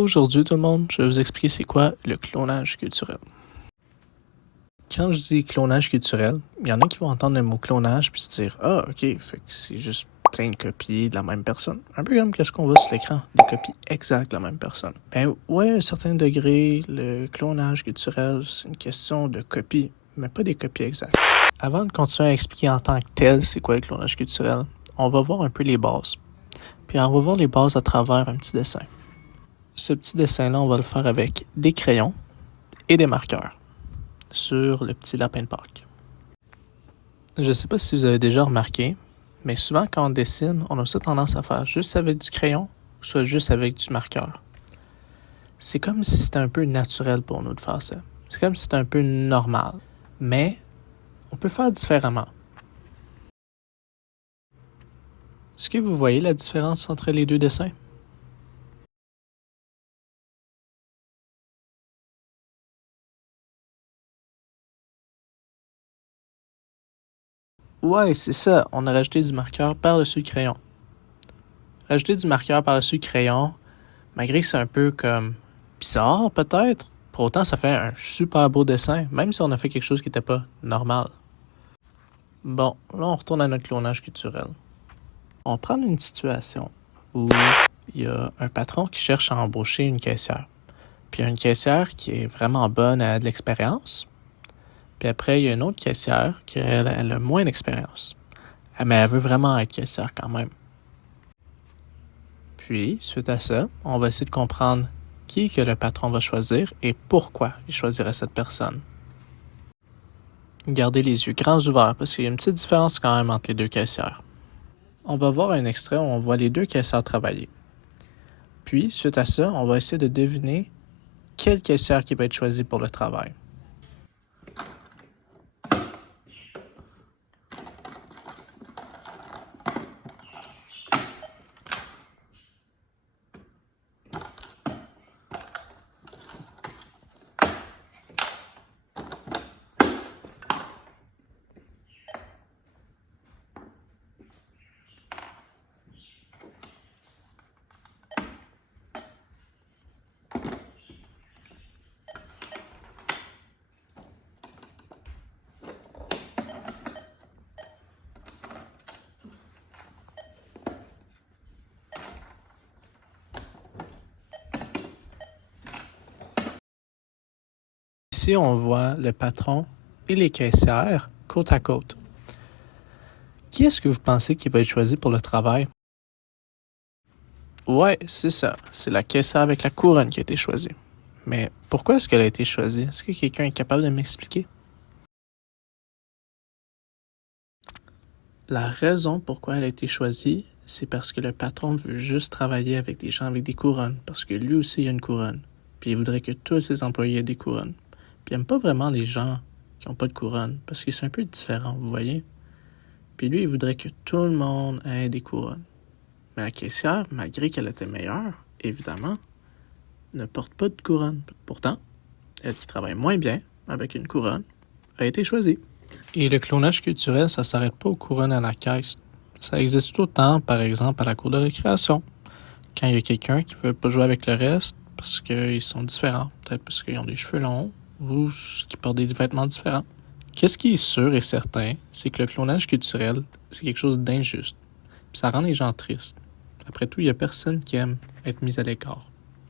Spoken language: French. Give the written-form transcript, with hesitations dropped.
Aujourd'hui tout le monde, je vais vous expliquer c'est quoi le clonage culturel. Quand je dis clonage culturel, il y en a qui vont entendre le mot clonage puis se dire « Ah, ok, fait que c'est juste plein de copies de la même personne. » Un peu comme qu'est-ce qu'on voit sur l'écran, des copies exactes de la même personne. Ben ouais, à un certain degré, le clonage culturel, c'est une question de copies, mais pas des copies exactes. Avant de continuer à expliquer en tant que tel c'est quoi le clonage culturel, on va voir un peu les bases. Puis on va voir les bases à travers un petit dessin. Ce petit dessin-là, on va le faire avec des crayons et des marqueurs sur le petit lapin de Pâques. Je ne sais pas si vous avez déjà remarqué, mais souvent quand on dessine, on a aussi tendance à faire juste avec du crayon ou soit juste avec du marqueur. C'est comme si c'était un peu naturel pour nous de faire ça. C'est comme si c'était un peu normal. Mais on peut faire différemment. Est-ce que vous voyez la différence entre les deux dessins? Ouais, c'est ça, on a rajouté du marqueur par-dessus le crayon. Rajouter du marqueur par-dessus le crayon, malgré que c'est un peu comme bizarre peut-être, pour autant ça fait un super beau dessin, même si on a fait quelque chose qui n'était pas normal. Bon, là on retourne à notre clonage culturel. On prend une situation où il y a un patron qui cherche à embaucher une caissière. Puis il y a une caissière qui est vraiment bonne, elle a de l'expérience. Puis après, il y a une autre caissière qui elle a moins d'expérience. Mais elle veut vraiment être caissière quand même. Puis, suite à ça, on va essayer de comprendre qui que le patron va choisir et pourquoi il choisirait cette personne. Gardez les yeux grands ouverts parce qu'il y a une petite différence quand même entre les deux caissières. On va voir un extrait où on voit les deux caissières travailler. Puis, suite à ça, on va essayer de deviner quelle caissière qui va être choisie pour le travail. Ici, on voit le patron et les caissières côte à côte. Qui est-ce que vous pensez qui va être choisi pour le travail? Ouais, c'est ça. C'est la caissière avec la couronne qui a été choisie. Mais pourquoi est-ce qu'elle a été choisie? Est-ce que quelqu'un est capable de m'expliquer? La raison pourquoi elle a été choisie, c'est parce que le patron veut juste travailler avec des gens avec des couronnes, parce que lui aussi il a une couronne. Puis il voudrait que tous ses employés aient des couronnes. Puis il n'aime pas vraiment les gens qui n'ont pas de couronne, parce qu'ils sont un peu différents, vous voyez? Puis lui, il voudrait que tout le monde ait des couronnes. Mais la caissière, malgré qu'elle était meilleure, évidemment, ne porte pas de couronne. Pourtant, elle qui travaille moins bien, avec une couronne, a été choisie. Et le clonage culturel, ça s'arrête pas aux couronnes à la caisse. Ça existe tout le temps, par exemple, à la cour de récréation. Quand il y a quelqu'un qui veut pas jouer avec le reste parce qu'ils sont différents, peut-être parce qu'ils ont des cheveux longs ou qu'ils portent des vêtements différents. Qu'est-ce qui est sûr et certain, c'est que le clonage culturel, c'est quelque chose d'injuste. Puis ça rend les gens tristes. Après tout, il y a personne qui aime être mis à l'écart.